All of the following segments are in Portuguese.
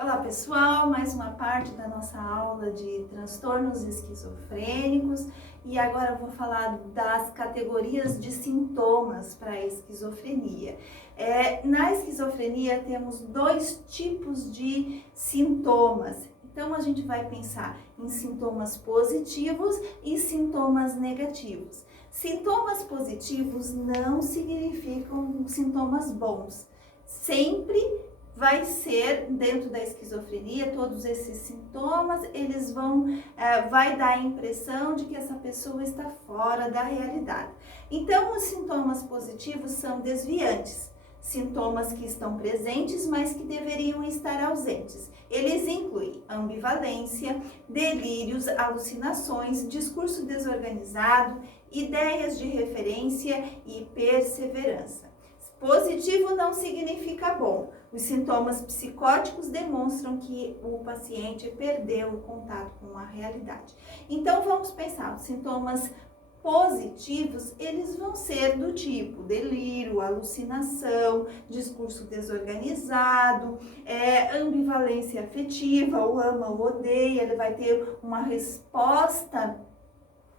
Olá pessoal, mais uma parte da nossa aula de transtornos esquizofrênicos e agora eu vou falar das categorias de sintomas para a esquizofrenia. Na esquizofrenia temos dois tipos de sintomas, então a gente vai pensar em sintomas positivos e sintomas negativos. Sintomas positivos não significam sintomas bons, sempre vai ser, dentro da esquizofrenia, todos esses sintomas, eles vai dar a impressão de que essa pessoa está fora da realidade. Então, os sintomas positivos são desviantes, sintomas que estão presentes, mas que deveriam estar ausentes. Eles incluem ambivalência, delírios, alucinações, discurso desorganizado, ideias de referência e perseverança. Positivo não significa bom. Os sintomas psicóticos demonstram que o paciente perdeu o contato com a realidade. Então vamos pensar, os sintomas positivos, eles vão ser do tipo delírio, alucinação, discurso desorganizado, ambivalência afetiva, o ama ou odeia, ele vai ter uma resposta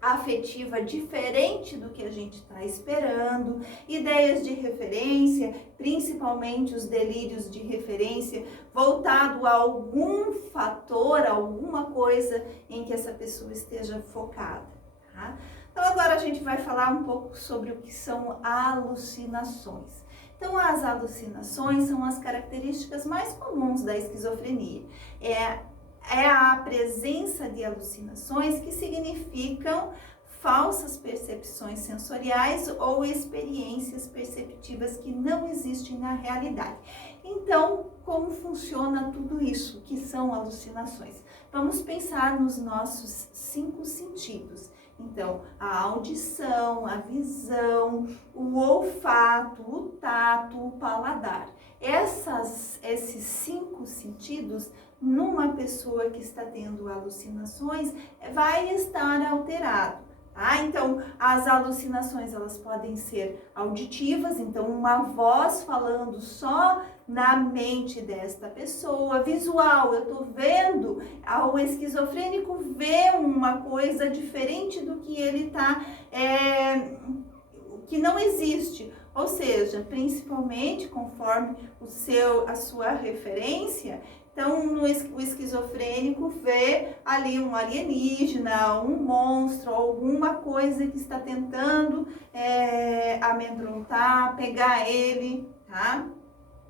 afetiva diferente do que a gente está esperando, ideias de referência, principalmente os delírios de referência, voltado a algum fator, alguma coisa em que essa pessoa esteja focada, tá? Então agora a gente vai falar um pouco sobre o que são alucinações. Então as alucinações são as características mais comuns da esquizofrenia. É a presença de alucinações que significam falsas percepções sensoriais ou experiências perceptivas que não existem na realidade. Então, como funciona tudo isso que são alucinações? Vamos pensar nos nossos 5 sentidos. Então, a audição, a visão, o olfato, o tato, o paladar. Esses 5 sentidos, numa pessoa que está tendo alucinações, vai estar alterado. Tá? Então, as alucinações, elas podem ser auditivas, então uma voz falando só na mente desta pessoa. Visual, eu estou vendo, o esquizofrênico vê uma coisa diferente do que ele está, que não existe. Ou seja, principalmente conforme a sua referência. Então, o esquizofrênico vê ali um alienígena, um monstro, alguma coisa que está tentando amedrontar, pegar ele, tá?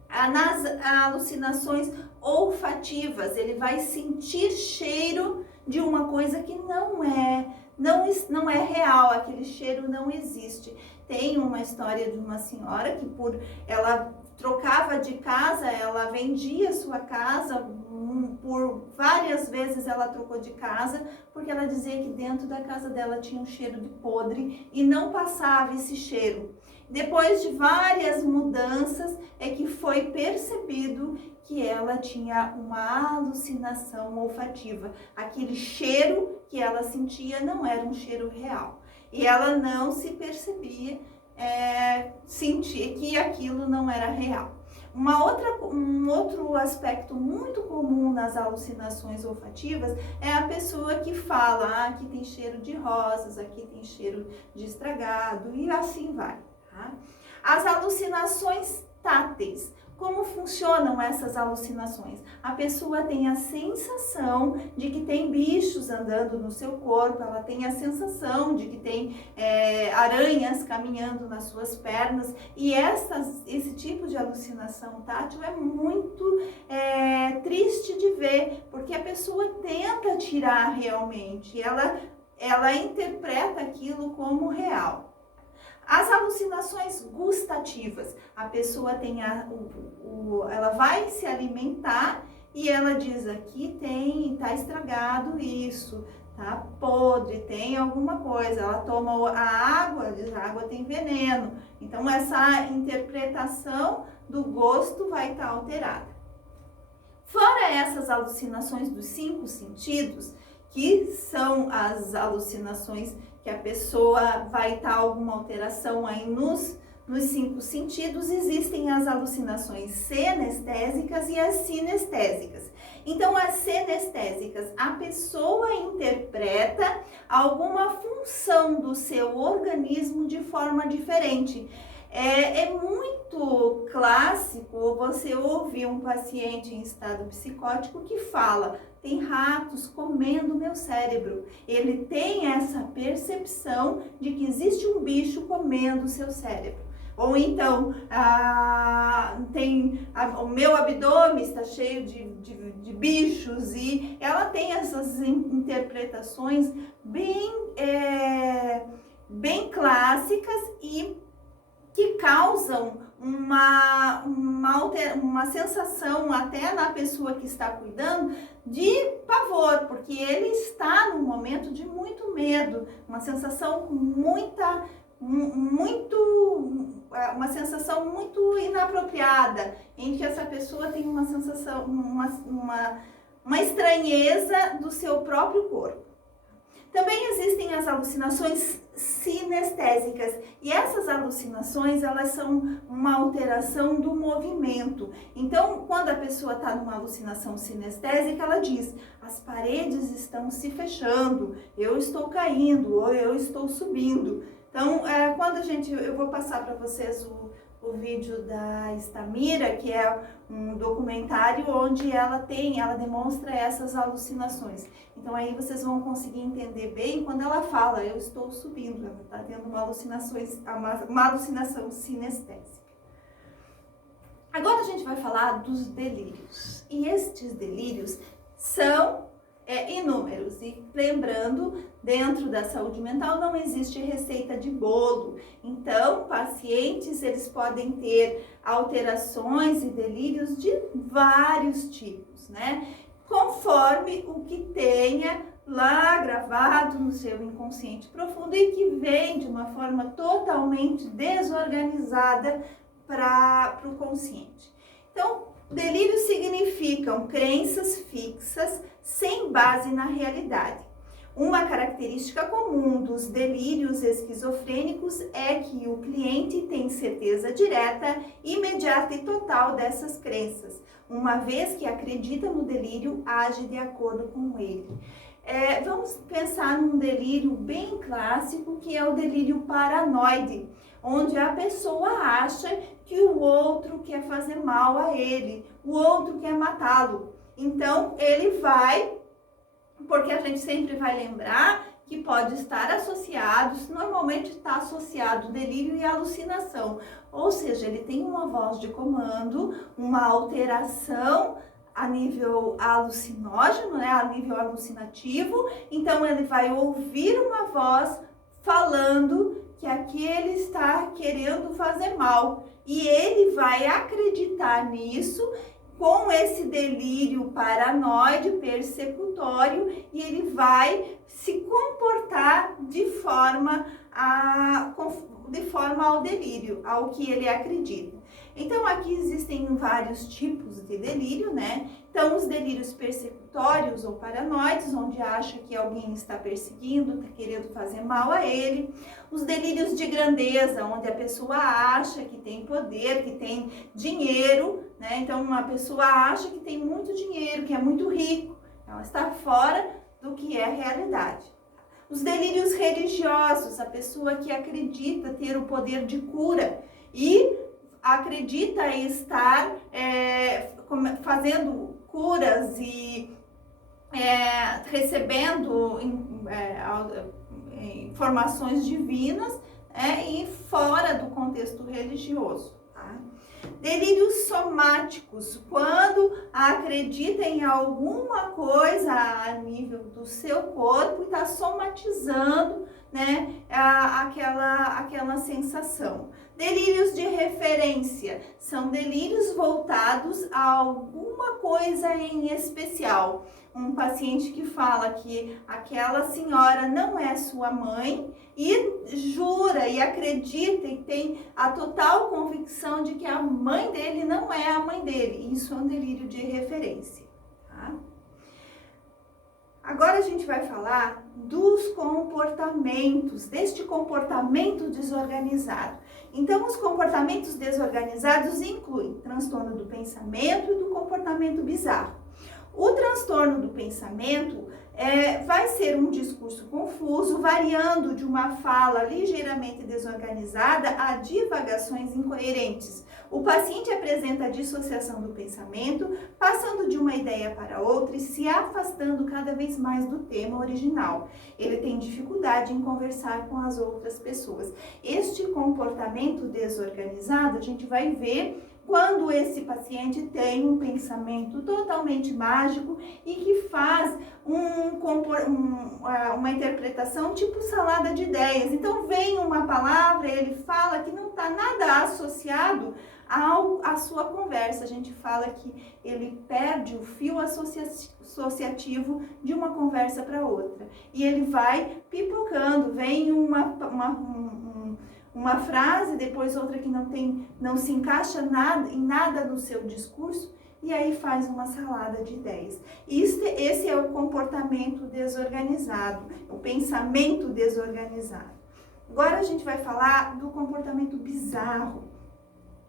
Nas alucinações olfativas, ele vai sentir cheiro de uma coisa que não é real, aquele cheiro não existe. Tem uma história de uma senhora que ela trocava de casa, ela vendia sua casa, por várias vezes ela trocou de casa, porque ela dizia que dentro da casa dela tinha um cheiro de podre e não passava esse cheiro. Depois de várias mudanças é que foi percebido que ela tinha uma alucinação olfativa. Aquele cheiro que ela sentia não era um cheiro real. E ela não se percebia, sentir que aquilo não era real. Um outro aspecto muito comum nas alucinações olfativas é a pessoa que fala, aqui tem cheiro de rosas, aqui tem cheiro de estragado e assim vai. Tá? As alucinações táteis. Como funcionam essas alucinações? A pessoa tem a sensação de que tem bichos andando no seu corpo, ela tem a sensação de que tem aranhas caminhando nas suas pernas, e esse tipo de alucinação tátil é muito triste de ver, porque a pessoa tenta tirar realmente, ela interpreta aquilo como real. As alucinações gustativas, a pessoa ela vai se alimentar e ela diz, aqui tá estragado isso, tá podre, tem alguma coisa. Ela toma a água, diz, a água tem veneno. Então essa interpretação do gosto vai estar alterada. Fora essas alucinações dos 5 sentidos, que são as alucinações que a pessoa vai estar alguma alteração aí nos 5 sentidos, existem as alucinações senestésicas e as sinestésicas. Então, as sinestésicas, a pessoa interpreta alguma função do seu organismo de forma diferente. É muito clássico você ouvir um paciente em estado psicótico que fala: tem ratos comendo meu cérebro. Ele tem essa percepção de que existe um bicho comendo o seu cérebro. Ou então, o meu abdômen está cheio de bichos, e ela tem essas interpretações bem clássicas e que causam uma sensação até na pessoa que está cuidando de pavor, porque ele está num momento de muito medo, uma sensação uma sensação muito inapropriada, em que essa pessoa tem uma sensação, uma estranheza do seu próprio corpo. Também existem as alucinações sinestésicas, e essas alucinações, elas são uma alteração do movimento. Então, quando a pessoa está numa alucinação sinestésica, ela diz: as paredes estão se fechando, eu estou caindo, ou eu estou subindo. Então, eu vou passar para vocês o vídeo da Estamira, que é um documentário onde ela demonstra essas alucinações. Então aí vocês vão conseguir entender bem quando ela fala: eu estou subindo, ela está tendo uma alucinação sinestésica. Agora a gente vai falar dos delírios. E estes delírios são inúmeros. E lembrando, dentro da saúde mental não existe receita de bolo. Então, pacientes, eles podem ter alterações e delírios de vários tipos, né? Conforme o que tenha lá gravado no seu inconsciente profundo e que vem de uma forma totalmente desorganizada para o consciente. Então, delírios significam crenças fixas sem base na realidade. Uma característica comum dos delírios esquizofrênicos é que o cliente tem certeza direta, imediata e total dessas crenças. Uma vez que acredita no delírio, age de acordo com ele. Vamos pensar num delírio bem clássico, que é o delírio paranoide, onde a pessoa acha que o outro quer fazer mal a ele, o outro quer matá-lo. Então, ele vai, porque a gente sempre vai lembrar que pode estar associado, normalmente está associado delírio e alucinação. Ou seja, ele tem uma voz de comando, uma alteração a nível alucinógeno, né, a nível alucinativo. Então, ele vai ouvir uma voz falando que aquele está querendo fazer mal. E ele vai acreditar nisso, com esse delírio paranoide, persecutório, e ele vai se comportar de forma ao delírio, ao que ele acredita. Então, aqui existem vários tipos de delírio, né? Então, os delírios persecutórios ou paranoides, onde acha que alguém está perseguindo, está querendo fazer mal a ele. Os delírios de grandeza, onde a pessoa acha que tem poder, que tem dinheiro, né? Então, uma pessoa acha que tem muito dinheiro, que é muito rico. Ela está fora do que é a realidade. Os delírios religiosos, a pessoa que acredita ter o poder de cura e acredita estar fazendo curas e recebendo informações divinas e fora do contexto religioso. Tá? Delírios somáticos, quando acredita em alguma coisa a nível do seu corpo e está somatizando, né, aquela sensação. Delírios de referência são delírios voltados a alguma coisa em especial. Um paciente que fala que aquela senhora não é sua mãe e jura e acredita e tem a total convicção de que a mãe dele não é a mãe dele. Isso é um delírio de referência. Tá? Agora a gente vai falar dos comportamentos, deste comportamento desorganizado. Então, os comportamentos desorganizados incluem transtorno do pensamento e do comportamento bizarro. O pensamento vai ser um discurso confuso, variando de uma fala ligeiramente desorganizada a divagações incoerentes. O paciente apresenta a dissociação do pensamento, passando de uma ideia para outra e se afastando cada vez mais do tema original. Ele tem dificuldade em conversar com as outras pessoas. Este comportamento desorganizado, a gente vai ver quando esse paciente tem um pensamento totalmente mágico e que faz uma interpretação tipo salada de ideias. Então vem uma palavra, ele fala que não está nada associado à sua conversa. A gente fala que ele perde o fio associativo de uma conversa para outra. E ele vai pipocando, vem uma frase, depois outra que não se encaixa em nada no seu discurso, e aí faz uma salada de ideias. Esse é o comportamento desorganizado, o pensamento desorganizado. Agora a gente vai falar do comportamento bizarro.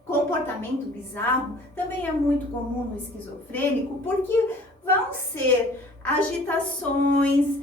Comportamento bizarro também é muito comum no esquizofrênico, porque vão ser agitações,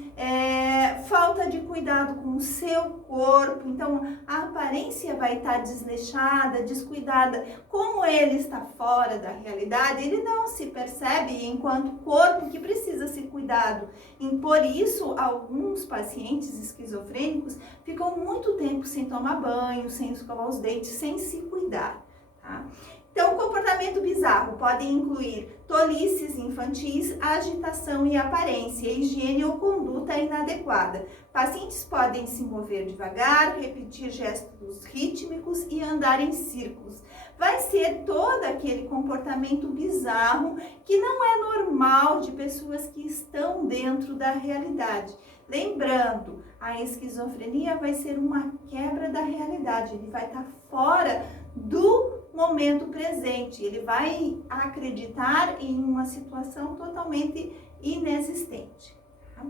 falta de cuidado com o seu corpo, então a aparência vai estar desleixada, descuidada. Como ele está fora da realidade, ele não se percebe enquanto corpo que precisa ser cuidado. E por isso, alguns pacientes esquizofrênicos ficam muito tempo sem tomar banho, sem escovar os dentes, sem se cuidar. Tá? Então, comportamento bizarro pode incluir tolices infantis, agitação e aparência, higiene ou conduta inadequada. Pacientes podem se mover devagar, repetir gestos rítmicos e andar em círculos. Vai ser todo aquele comportamento bizarro que não é normal de pessoas que estão dentro da realidade. Lembrando, a esquizofrenia vai ser uma quebra da realidade, ele vai estar fora do momento presente, ele vai acreditar em uma situação totalmente inexistente. Tá?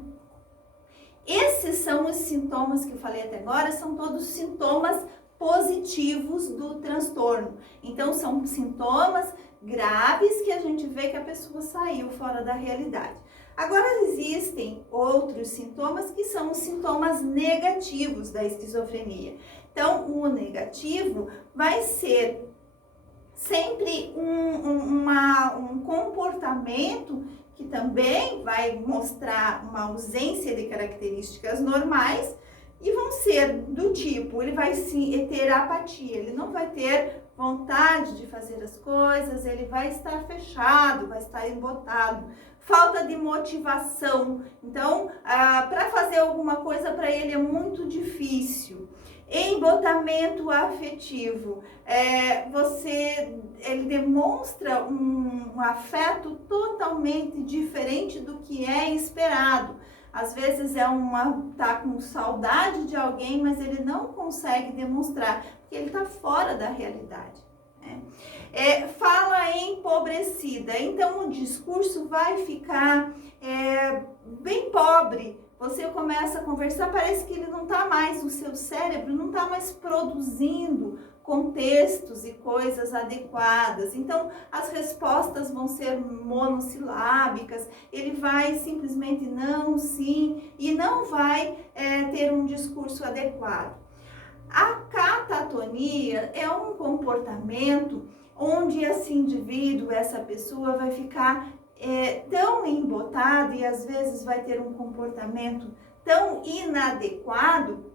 Esses são os sintomas que eu falei até agora, são todos sintomas positivos do transtorno. Então, são sintomas graves que a gente vê que a pessoa saiu fora da realidade. Agora, existem outros sintomas que são os sintomas negativos da esquizofrenia. Então, o negativo vai ser sempre um comportamento que também vai mostrar uma ausência de características normais e vão ser do tipo, ele vai ter apatia, ele não vai ter vontade de fazer as coisas, ele vai estar fechado, vai estar embotado, falta de motivação. Então, para fazer alguma coisa para ele é muito difícil. Embotamento afetivo, ele demonstra um afeto totalmente diferente do que é esperado. Às vezes tá com saudade de alguém, mas ele não consegue demonstrar, porque ele está fora da realidade. Né? Fala empobrecida, então o discurso vai ficar bem pobre. Você começa a conversar, parece que ele não está mais, o seu cérebro não está mais produzindo contextos e coisas adequadas. Então, as respostas vão ser monossilábicas, ele vai simplesmente não, sim, e não vai ter um discurso adequado. A catatonia é um comportamento onde esse indivíduo, essa pessoa vai ficar tão embotado e às vezes vai ter um comportamento tão inadequado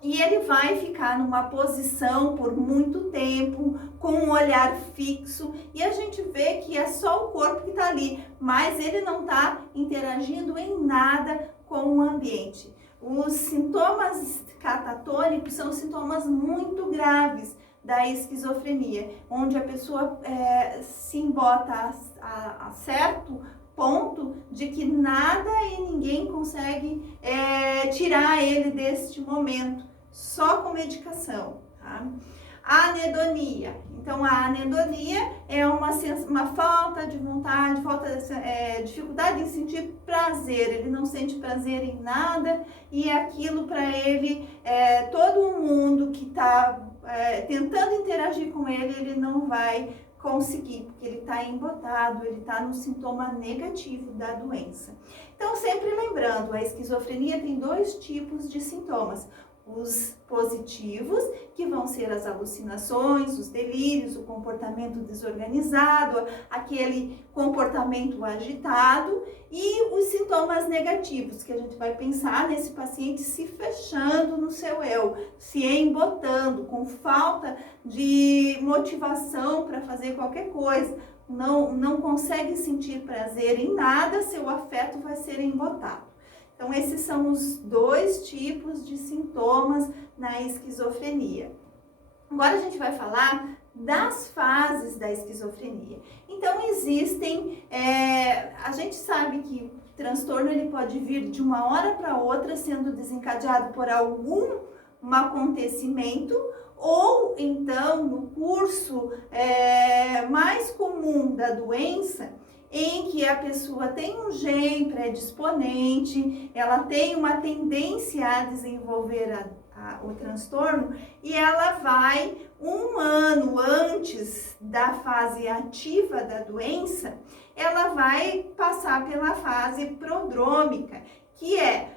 e ele vai ficar numa posição por muito tempo, com um olhar fixo, e a gente vê que é só o corpo que está ali, mas ele não está interagindo em nada com o ambiente. Os sintomas catatônicos são sintomas muito graves da esquizofrenia, onde a pessoa se embota a certo ponto de que nada e ninguém consegue tirar ele deste momento, só com medicação. Tá? A anedonia. Então, a anedonia é uma falta de vontade, dificuldade em sentir prazer. Ele não sente prazer em nada e aquilo para ele, todo mundo que está tentando interagir com ele, ele não vai conseguir, porque ele está embotado, ele está no sintoma negativo da doença. Então, sempre lembrando, a esquizofrenia tem 2 tipos de sintomas. Os positivos, que vão ser as alucinações, os delírios, o comportamento desorganizado, aquele comportamento agitado, e os sintomas negativos, que a gente vai pensar nesse paciente se fechando no seu eu, se embotando, com falta de motivação para fazer qualquer coisa, não consegue sentir prazer em nada, seu afeto vai ser embotado. Então, esses são os 2 tipos de sintomas na esquizofrenia. Agora a gente vai falar das fases da esquizofrenia. Então, existem, a gente sabe que o transtorno ele pode vir de uma hora para outra, sendo desencadeado por algum acontecimento, ou então no curso mais comum da doença, em que a pessoa tem um gene predisponente, ela tem uma tendência a desenvolver o transtorno, e ela vai 1 ano antes da fase ativa da doença, ela vai passar pela fase prodrômica, que é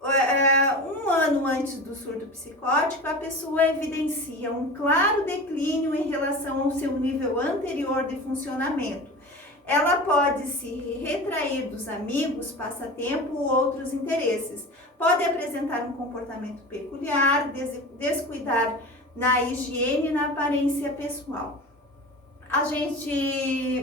1 ano antes do surto psicótico, a pessoa evidencia um claro declínio em relação ao seu nível anterior de funcionamento. Ela pode se retrair dos amigos, passatempo ou outros interesses. Pode apresentar um comportamento peculiar, descuidar na higiene e na aparência pessoal.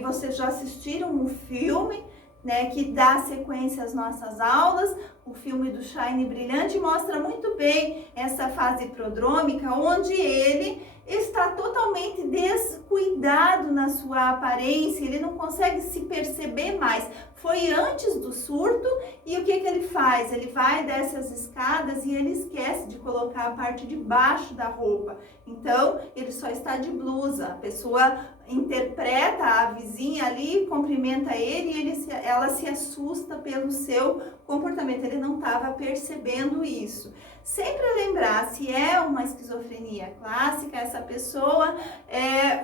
Vocês já assistiram um filme, né, que dá sequência às nossas aulas, o filme do Shine Brilhante mostra muito bem essa fase prodrômica, onde ele está totalmente descuidado na sua aparência, ele não consegue se perceber mais. Foi antes do surto e o que ele faz? Ele vai dessas escadas e ele esquece de colocar a parte de baixo da roupa. Então, ele só está de blusa. A pessoa interpreta a vizinha ali, cumprimenta ele e ela se assusta pelo seu comportamento. Ele não estava percebendo isso. Sempre lembrar, se é uma esquizofrenia clássica, essa pessoa,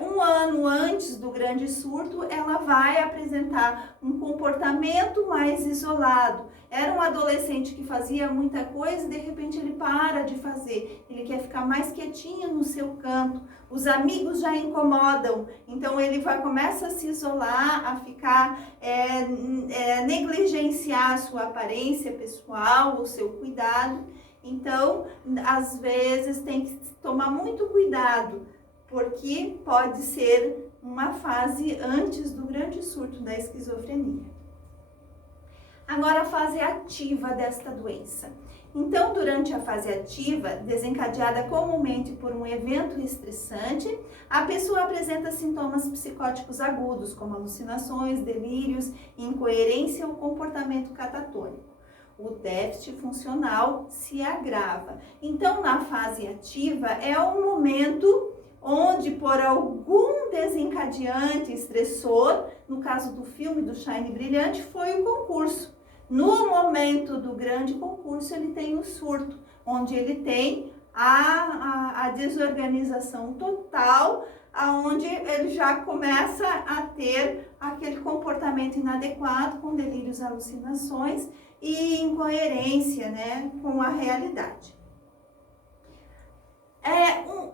1 ano antes do grande surto, ela vai apresentar um comportamento mais isolado. Era um adolescente que fazia muita coisa e de repente ele para de fazer. Ele quer ficar mais quietinho no seu canto. Os amigos já incomodam, então ele começa a se isolar, a ficar, negligenciar a sua aparência pessoal, o seu cuidado. Então, às vezes tem que tomar muito cuidado, porque pode ser uma fase antes do grande surto da esquizofrenia. Agora, a fase ativa desta doença. Então, durante a fase ativa, desencadeada comumente por um evento estressante, a pessoa apresenta sintomas psicóticos agudos, como alucinações, delírios, incoerência ou comportamento catatônico. O déficit funcional se agrava. Então, na fase ativa, é um momento onde, por algum desencadeante estressor, no caso do filme do Shine Brilhante, foi o concurso. No momento do grande concurso, ele tem o surto, onde ele tem a desorganização total, onde ele já começa a ter aquele comportamento inadequado, com delírios, alucinações e incoerência, né, com a realidade.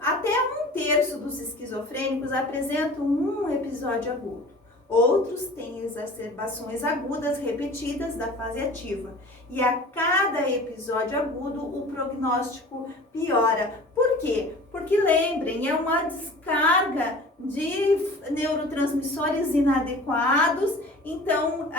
Até 1/3 dos esquizofrênicos apresentam um episódio agudo. Outros têm exacerbações agudas repetidas da fase ativa. E a cada episódio agudo, o prognóstico piora. Por quê? Porque, lembrem, é uma descarga de neurotransmissores inadequados. Então,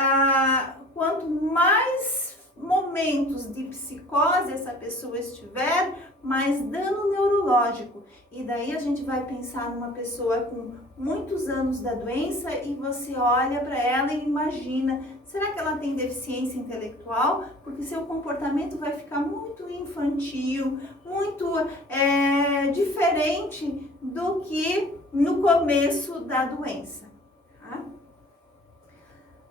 quanto mais momentos de psicose essa pessoa estiver, mais dano neurológico. E daí a gente vai pensar numa pessoa com muitos anos da doença e você olha para ela e imagina, será que ela tem deficiência intelectual? Porque seu comportamento vai ficar muito infantil, muito diferente do que no começo da doença. Tá?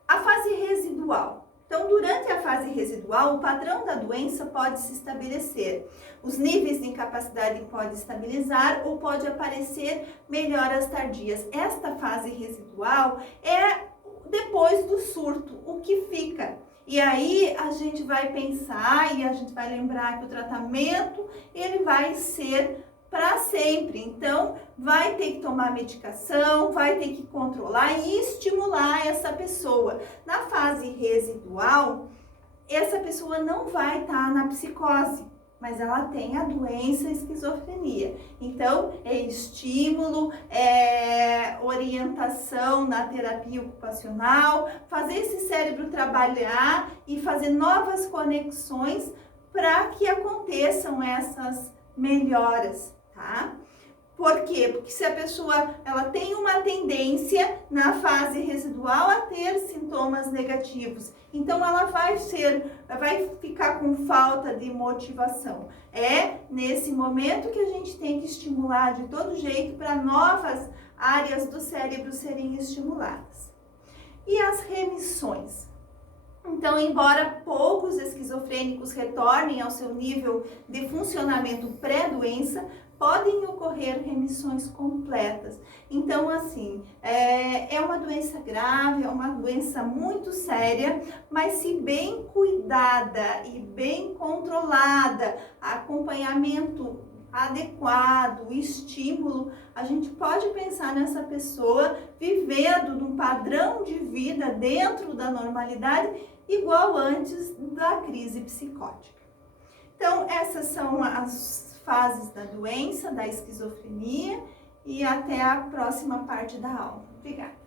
A fase residual. Então, Então, durante a fase residual, o padrão da doença pode se estabelecer. Os níveis de incapacidade podem estabilizar ou pode aparecer melhoras tardias. Esta fase residual é depois do surto, o que fica. E aí a gente vai pensar e a gente vai lembrar que o tratamento ele vai ser para sempre. Então, vai ter que tomar medicação, vai ter que controlar e estimular essa pessoa. Na fase residual, essa pessoa não vai estar na psicose, mas ela tem a doença esquizofrenia. Então, é estímulo, é orientação na terapia ocupacional, fazer esse cérebro trabalhar e fazer novas conexões para que aconteçam essas melhoras, tá? Por quê? Porque se a pessoa ela tem uma tendência na fase residual a ter sintomas negativos, então ela vai ficar com falta de motivação. É nesse momento que a gente tem que estimular de todo jeito para novas áreas do cérebro serem estimuladas. E as remissões? Então, embora poucos esquizofrênicos retornem ao seu nível de funcionamento pré-doença, podem ocorrer remissões completas. Então, assim, é uma doença grave, é uma doença muito séria, mas se bem cuidada e bem controlada, acompanhamento adequado, estímulo, a gente pode pensar nessa pessoa vivendo num padrão de vida dentro da normalidade, igual antes da crise psicótica. Então, essas são as fases da doença, da esquizofrenia, e até a próxima parte da aula. Obrigada!